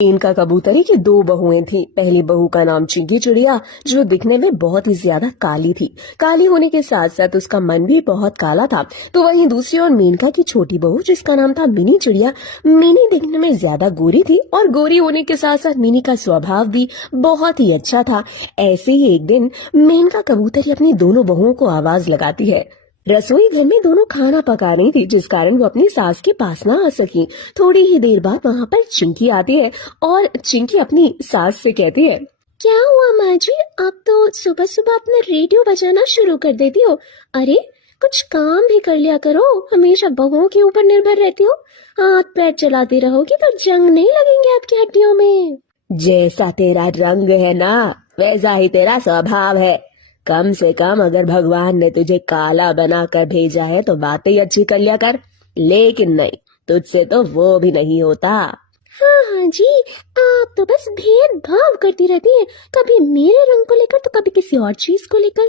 इनका कबूतरी की दो बहुएं थी। पहली बहू का नाम चिंकी चिड़िया, जो दिखने में बहुत ही ज्यादा काली थी। काली होने के साथ साथ उसका मन भी बहुत काला था। तो वहीं दूसरी ओर मेनका की छोटी बहू, जिसका नाम था मिनी चिड़िया। मिनी दिखने में ज्यादा गोरी थी और गोरी होने के साथ साथ मिनी का स्वभाव भी बहुत ही अच्छा था। ऐसे ही एक दिन मेनका कबूतरी अपनी दोनों बहुओं को आवाज लगाती है। रसोई घर में दोनों खाना पका रही थी, जिस कारण वो अपनी सास के पास ना आ सकी। थोड़ी ही देर बाद वहाँ पर चिंकी आती है और चिंकी अपनी सास से कहती है, क्या हुआ माँ जी, आप तो सुबह सुबह अपना रेडियो बजाना शुरू कर देती हो। अरे कुछ काम भी कर लिया करो, हमेशा बहुओं के ऊपर निर्भर रहती हो। हाथ पैर चलाती रहोगी तो जंग नहीं लगेंगे आपकी हड्डियों में। जैसा तेरा रंग है ना, वैसा ही तेरा स्वभाव है। कम से कम अगर भगवान ने तुझे काला बना कर भेजा है तो बातें अच्छी कर लिया कर, लेकिन नहीं, तुझसे तो वो भी नहीं होता। हाँ हाँ जी, आप तो बस भेदभाव करती रहती हैं, कभी मेरे रंग को लेकर तो कभी किसी और चीज को लेकर।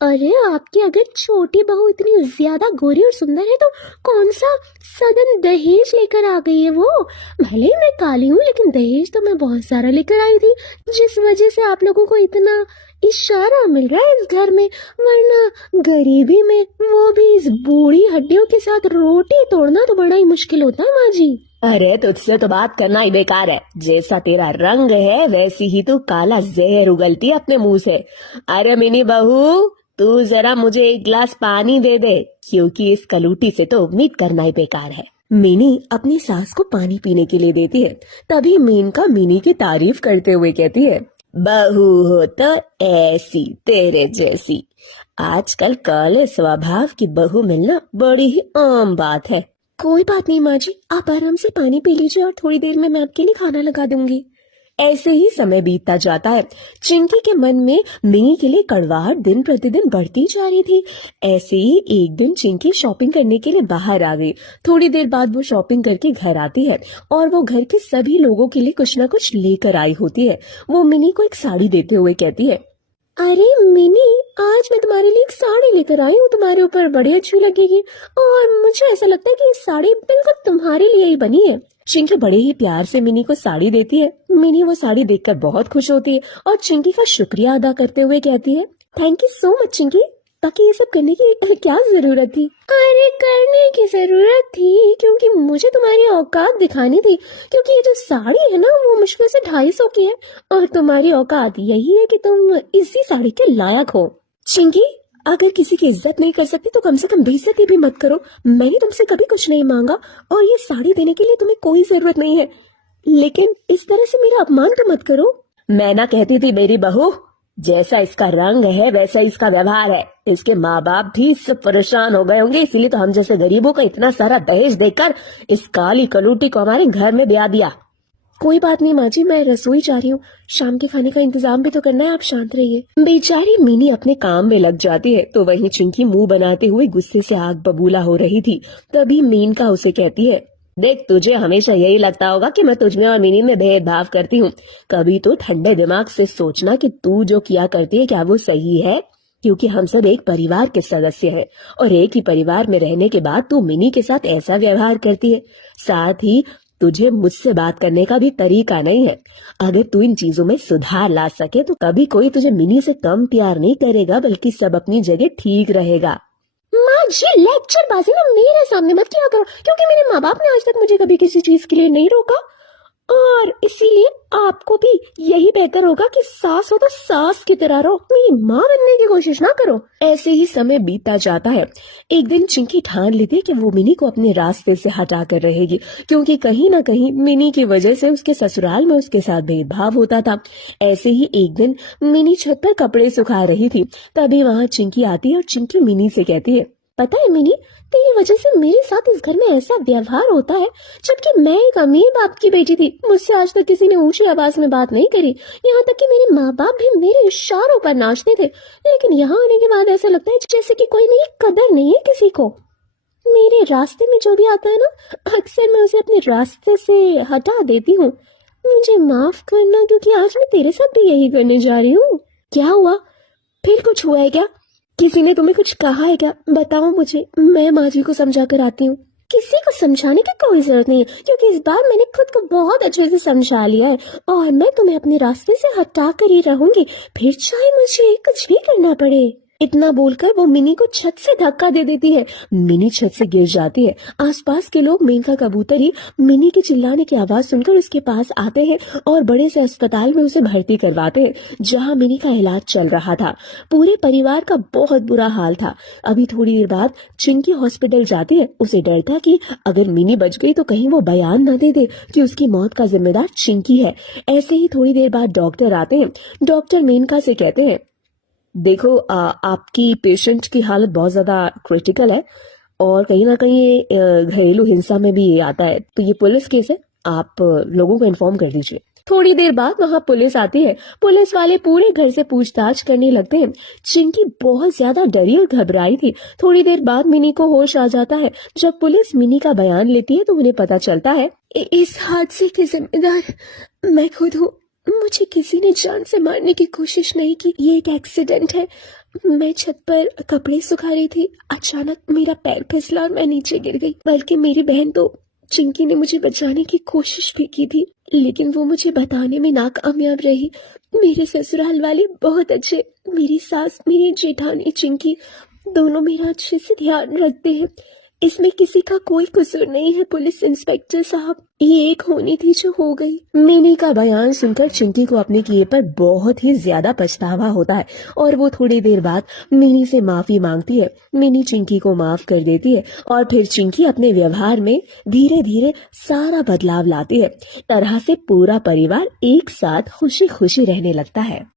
अरे आपकी अगर छोटी बहू इतनी ज्यादा गोरी और सुंदर है तो कौन सा सदन दहेज लेकर आ गई है वो। भले ही मैं काली हूँ लेकिन दहेज तो मैं बहुत सारा लेकर आई थी, जिस वजह से आप लोगों को इतना इशारा मिल रहा है इस घर में। वरना गरीबी में, वो भी इस बूढ़ी हड्डियों के साथ रोटी तोड़ना तो बड़ा ही मुश्किल होता है माँ जी। अरे तुझसे तो बात करना ही बेकार है। जैसा तेरा रंग है वैसी ही तू काला जहर उगलती है अपने मुंह से। अरे मिनी बहू, तू जरा मुझे एक गिलास पानी दे दे, क्योंकि इस कलूटी से तो उम्मीद करना ही बेकार है। मिनी अपनी सास को पानी पीने के लिए देती है। तभी मेनका मिनी की तारीफ करते हुए कहती है, बहू हो तो ऐसी तेरे जैसी। आजकल काले स्वभाव की बहू मिलना बड़ी ही आम बात है। कोई बात नहीं माँ जी, आप आराम से पानी पी लीजिए और थोड़ी देर में मैं आपके लिए खाना लगा दूंगी। ऐसे ही समय बीतता जाता है। चिंकी के मन में मिनी के लिए कड़वाहट दिन प्रतिदिन बढ़ती जा रही थी। ऐसे ही एक दिन चिंकी शॉपिंग करने के लिए बाहर आ गई। थोड़ी देर बाद वो शॉपिंग करके घर आती है और वो घर के सभी लोगों के लिए कुछ न कुछ लेकर आई होती है। वो मिनी को एक साड़ी देते हुए कहती है, अरे मिनी, आज मैं तुम्हारे लिए एक साड़ी लेकर आई हूँ, तुम्हारे ऊपर बड़ी अच्छी लगेगी और मुझे ऐसा लगता है कि ये साड़ी बिल्कुल तुम्हारे लिए ही बनी है। चिंकी बड़े ही प्यार से मिनी को साड़ी देती है। मिनी वो साड़ी देखकर बहुत खुश होती है और चिंकी का शुक्रिया अदा करते हुए कहती है, thank you so much Chinki. बाकी ये सब करने की क्या जरूरत थी। अरे करने की जरूरत थी क्योंकि मुझे तुम्हारी औकात दिखानी थी, क्योंकि ये जो साड़ी है ना वो मुश्किल से 250 की है और तुम्हारी औकात यही है कि तुम इसी साड़ी के लायक हो। चिंकी, अगर किसी की इज्जत नहीं कर सकती तो कम से कम बेइज्जती भी मत करो। मैंने तुमसे कभी कुछ नहीं मांगा और ये साड़ी देने के लिए तुम्हें कोई जरूरत नहीं है, लेकिन इस तरह से मेरा अपमान तो मत करो। मैं ना कहती थी मेरी बहू, जैसा इसका रंग है वैसा इसका व्यवहार है। इसके माँ बाप भी इससे परेशान हो गए होंगे, इसीलिए तो हम जैसे गरीबों का इतना सारा दहेज देकर इस काली कलूटी को हमारे घर में ब्याह दिया। कोई बात नहीं माँ जी, मैं रसोई जा रही हूँ, शाम के खाने का इंतजाम भी तो करना है, आप शांत रहिए। बेचारी मिनी अपने काम में लग जाती है तो वहीं चिंकी मुंह बनाते हुए गुस्से से आग बबूला हो रही थी। तभी मेनका उसे कहती है, देख, तुझे हमेशा यही लगता होगा कि मैं तुझमें और मिनी में भेदभाव करती हूँ। कभी तो ठंडे दिमाग से सोचना कि तू जो किया करती है क्या वो सही है, क्योंकि हम सब एक परिवार के सदस्य हैं और एक ही परिवार में रहने के बाद तू मिनी के साथ ऐसा व्यवहार करती है। साथ ही तुझे मुझसे बात करने का भी तरीका नहीं है। अगर तू इन चीजों में सुधार ला सके तो कभी कोई तुझे मिनी से कम प्यार नहीं करेगा, बल्कि सब अपनी जगह ठीक रहेगा। माँ जी, लेक्चर बाजी ना मेरे सामने मत किया करो, क्योंकि मेरे माँ बाप ने आज तक मुझे कभी किसी चीज के लिए नहीं रोका और इसीलिए आपको भी यही बेहतर होगा कि सास हो तो सास की तरह रहो, मेरी माँ बनने की कोशिश ना करो। ऐसे ही समय बीतता जाता है। एक दिन चिंकी ठान लेती है कि वो मिनी को अपने रास्ते से हटा कर रहेगी, क्योंकि कहीं ना कहीं मिनी की वजह से उसके ससुराल में उसके साथ भेदभाव होता था। ऐसे ही एक दिन मिनी छत पर कपड़े सुखा रही थी। तभी वहाँ चिंकी आती है और चिंकी मिनी से कहती है, पता है मिनी, तेरी वजह से मेरे साथ इस घर में ऐसा व्यवहार होता है, जबकि मैं एक अमीर बाप की बेटी थी, मुझसे आज तक किसी ने ऊंची आवाज में बात नहीं करी। यहाँ तक कि मेरे माँ बाप भी मेरे इशारों पर नाचते थे, लेकिन यहाँ आने के बाद ऐसा लगता है जैसे कि कोई नहीं कदर नहीं है किसी को। मेरे रास्ते में जो भी आता है ना, अक्सर मैं उसे अपने रास्ते से हटा देती हूँ। मुझे माफ करना, क्योंकि आज मैं तेरे साथ भी यही करने जा रही हूँ। क्या हुआ? फिर कुछ हुआ है क्या? किसी ने तुम्हें कुछ कहा है क्या? बताओ मुझे, मैं माँ जी को समझा कर आती हूँ। किसी को समझाने की कोई जरूरत नहीं है, क्योंकि इस बार मैंने खुद को बहुत अच्छे से समझा लिया है और मैं तुम्हें अपने रास्ते से हटा कर ही रहूंगी, फिर चाहे मुझे कुछ भी करना पड़े। इतना बोलकर वो मिनी को छत से धक्का दे देती है। मिनी छत से गिर जाती है। आसपास के लोग मेनका कबूतर ही मिनी के चिल्लाने की आवाज सुनकर उसके पास आते हैं और बड़े से अस्पताल में उसे भर्ती करवाते हैं, जहां मिनी का इलाज चल रहा था। पूरे परिवार का बहुत बुरा हाल था। अभी थोड़ी देर बाद चिंकी हॉस्पिटल जाती है। उसे डर था कि अगर मिनी बच गई तो कहीं वो बयान न दे दे कि उसकी मौत का जिम्मेदार चिंकी है। ऐसे ही थोड़ी देर बाद डॉक्टर आते हैं। डॉक्टर मेनका से कहते हैं, देखो आपकी पेशेंट की हालत बहुत ज्यादा क्रिटिकल है और कहीं ना कहीं ये घरेलू हिंसा में भी ये आता है, तो ये पुलिस केस है, आप लोगों को इन्फॉर्म कर दीजिए। थोड़ी देर बाद वहां पुलिस आती है। पुलिस वाले पूरे घर से पूछताछ करने लगते हैं। चिंकी बहुत ज्यादा डरी और घबराई थी। थोड़ी देर बाद मिनी को होश आ जाता है। जब पुलिस मिनी का बयान लेती है तो उन्हें पता चलता है इस हादसे के जिम्मेदार मैं खुद हूँ। मुझे किसी ने जान से मारने की कोशिश नहीं की, ये एक एक्सीडेंट है। मैं छत पर कपड़े सुखा रही थी, अचानक मेरा पैर फिसला और मैं नीचे गिर गई। बल्कि मेरी बहन तो चिंकी ने मुझे बचाने की कोशिश भी की थी, लेकिन वो मुझे बताने में नाकामयाब रही। मेरे ससुराल वाले बहुत अच्छे, मेरी सास, मेरी जेठानी चिंकी दोनों मेरा अच्छे से ध्यान रखते हैं। इसमें किसी का कोई कसूर नहीं है पुलिस इंस्पेक्टर साहब, ये एक होनी थी जो हो गई। मिनी का बयान सुनकर चिंकी को अपने किए पर बहुत ही ज्यादा पछतावा होता है और वो थोड़ी देर बाद मिनी से माफी मांगती है। मिनी चिंकी को माफ कर देती है और फिर चिंकी अपने व्यवहार में धीरे धीरे सारा बदलाव लाती है। तरह से पूरा परिवार एक साथ खुशी खुशी रहने लगता है।